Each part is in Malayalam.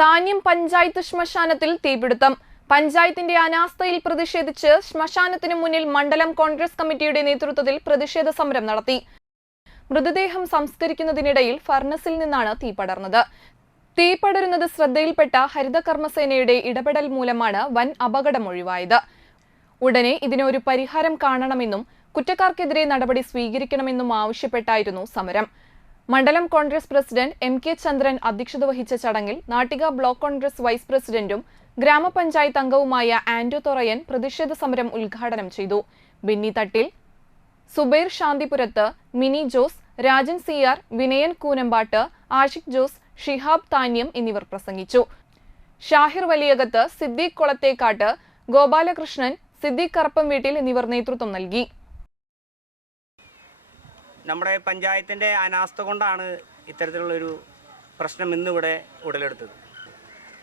താന്യം പഞ്ചായത്ത് ശ്മശാനത്തിൽ തീപിടുത്തം. പഞ്ചായത്തിന്റെ അനാസ്ഥയിൽ പ്രതിഷേധിച്ച് ശ്മശാനത്തിനു മുന്നിൽ മണ്ഡലം കോൺഗ്രസ് കമ്മിറ്റിയുടെ നേതൃത്വത്തിൽ പ്രതിഷേധ സമരം നടത്തി. മൃതദേഹം സംസ്കരിക്കുന്നതിനിടയിൽ ഫർണസിൽ നിന്നാണ് തീ പടർന്നത്. തീ പടരുന്നത് ശ്രദ്ധയിൽപ്പെട്ട ഹരിതകർമ്മസേനയുടെ ഇടപെടൽ മൂലമാണ് വൻ അപകടം ഒഴിവായത്. ഉടനെ ഇതിനൊരു പരിഹാരം കാണണമെന്നും കുറ്റക്കാർക്കെതിരെ നടപടി സ്വീകരിക്കണമെന്നും ആവശ്യപ്പെട്ടായിരുന്നു സമരം. മണ്ഡലം Congress president M K Chandran അധ്യക്ഷത വഹിച്ച ചടങ്ങിൽ നാട്ടിക ബ്ലോക്ക് കോൺഗ്രസ് വൈസ് പ്രസിഡന്റും ഗ്രാമപഞ്ചായത്ത് അംഗവുമായ ആന്റോ തൊറയൻ പ്രതിഷേധ സമരം ഉദ്ഘാടനം ചെയ്തു. ബിന്നി തട്ടിൽ സുബൈർ ശാന്തിപുരത്ത് മിനി ജോസ് രാജൻ സി ആർ വിനയൻ കൂനമ്പാട്ട് ആഷിഖ് ജോസ് ഷിഹാബ് താന്യം എന്നിവർ പ്രസംഗിച്ചു. ഷാഹിർ വലിയകത്ത് സിദ്ദീഖ് കൊളത്തേക്കാട്ട് ഗോപാലകൃഷ്ണൻ സിദ്ദീഖ് കറപ്പം വീട്ടിൽ എന്നിവർ നേതൃത്വം നൽകി. നമ്മുടെ പഞ്ചായത്തിന്റെ അനാസ്ഥ കൊണ്ടാണ് ഇത്തരത്തിലുള്ളൊരു പ്രശ്നം ഇന്നിവിടെ ഉടലെടുത്തത്.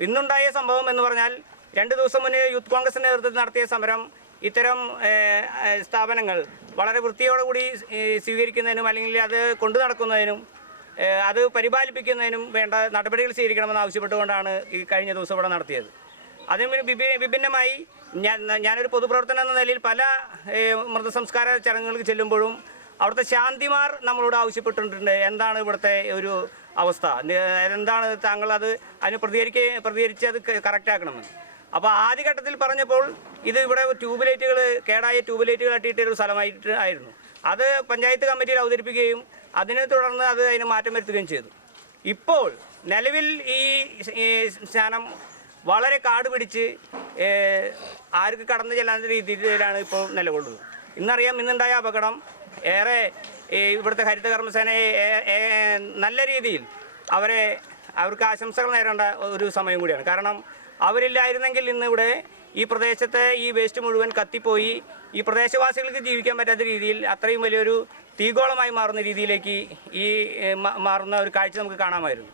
ഇന്നുണ്ടായ സംഭവം എന്ന് പറഞ്ഞാൽ രണ്ട് ദിവസം മുന്നേ യൂത്ത് കോൺഗ്രസ് നേതൃത്വത്തിൽ നടത്തിയ സമരം ഇത്തരം സ്ഥാപനങ്ങൾ വളരെ വൃത്തിയോടുകൂടി സ്വീകരിക്കുന്നതിനും അല്ലെങ്കിൽ അത് കൊണ്ടു നടക്കുന്നതിനും അത് പരിപാലിപ്പിക്കുന്നതിനും വേണ്ട നടപടികൾ സ്വീകരിക്കണമെന്ന് ആവശ്യപ്പെട്ടുകൊണ്ടാണ് ഈ കഴിഞ്ഞ ദിവസം ഇവിടെ നടത്തിയത്. അതിന് വിഭിന്നമായി ഞാൻ ഞാനൊരു പൊതുപ്രവർത്തനം എന്ന നിലയിൽ പല മൃതസംസ്കാര ചടങ്ങുകൾക്ക് ചെല്ലുമ്പോഴും അവിടുത്തെ ശാന്തിമാർ നമ്മളോട് ആവശ്യപ്പെട്ടിട്ടുണ്ട്. എന്താണ് ഇവിടുത്തെ ഒരു അവസ്ഥ? എന്താണ് താങ്കൾ അത് അതിന് പ്രതികരിക്ക പ്രതികരിച്ച് അത് കറക്റ്റ് ആക്കണമെന്ന്? അപ്പോൾ ആദ്യഘട്ടത്തിൽ പറഞ്ഞപ്പോൾ ഇത് ഇവിടെ ട്യൂബ് ലൈറ്റുകൾ കേടായ ട്യൂബ് ലൈറ്റുകൾ ഒരു സ്ഥലമായിട്ട് ആയിരുന്നു. അത് പഞ്ചായത്ത് കമ്മിറ്റിയിൽ അവതരിപ്പിക്കുകയും അതിനെ തുടർന്ന് അത് അതിന് മാറ്റം വരുത്തുകയും ചെയ്തു. ഇപ്പോൾ നിലവിൽ ഈ സ്ഥാനം വളരെ കാട് പിടിച്ച് ആർക്ക് കടന്നു ചെല്ലാത്ത രീതിയിലാണ് ഇപ്പോൾ നിലകൊള്ളുന്നത്. ഇന്നറിയാം ഇന്നുണ്ടായ അപകടം ഏറെ ഇവിടുത്തെ ഹരിത കർമ്മസേനയെ ഏ- ഏ- നല്ല രീതിയിൽ അവരെ അവർക്ക് ആശംസകൾ നേരേണ്ട ഒരു സമയം കൂടിയാണ്. കാരണം അവരില്ലായിരുന്നെങ്കിൽ ഇന്നിവിടെ ഈ പ്രദേശത്തെ ഈ വേസ്റ്റ് മുഴുവൻ കത്തിപ്പോയി. ഈ പ്രദേശവാസികൾക്ക് ജീവിക്കാൻ പറ്റാത്ത രീതിയിൽ അത്രയും വലിയൊരു തീഗോളമായി മാറുന്ന രീതിയിലേക്ക് ഈ മാറുന്ന ഒരു കാഴ്ച നമുക്ക് കാണാമായിരുന്നു.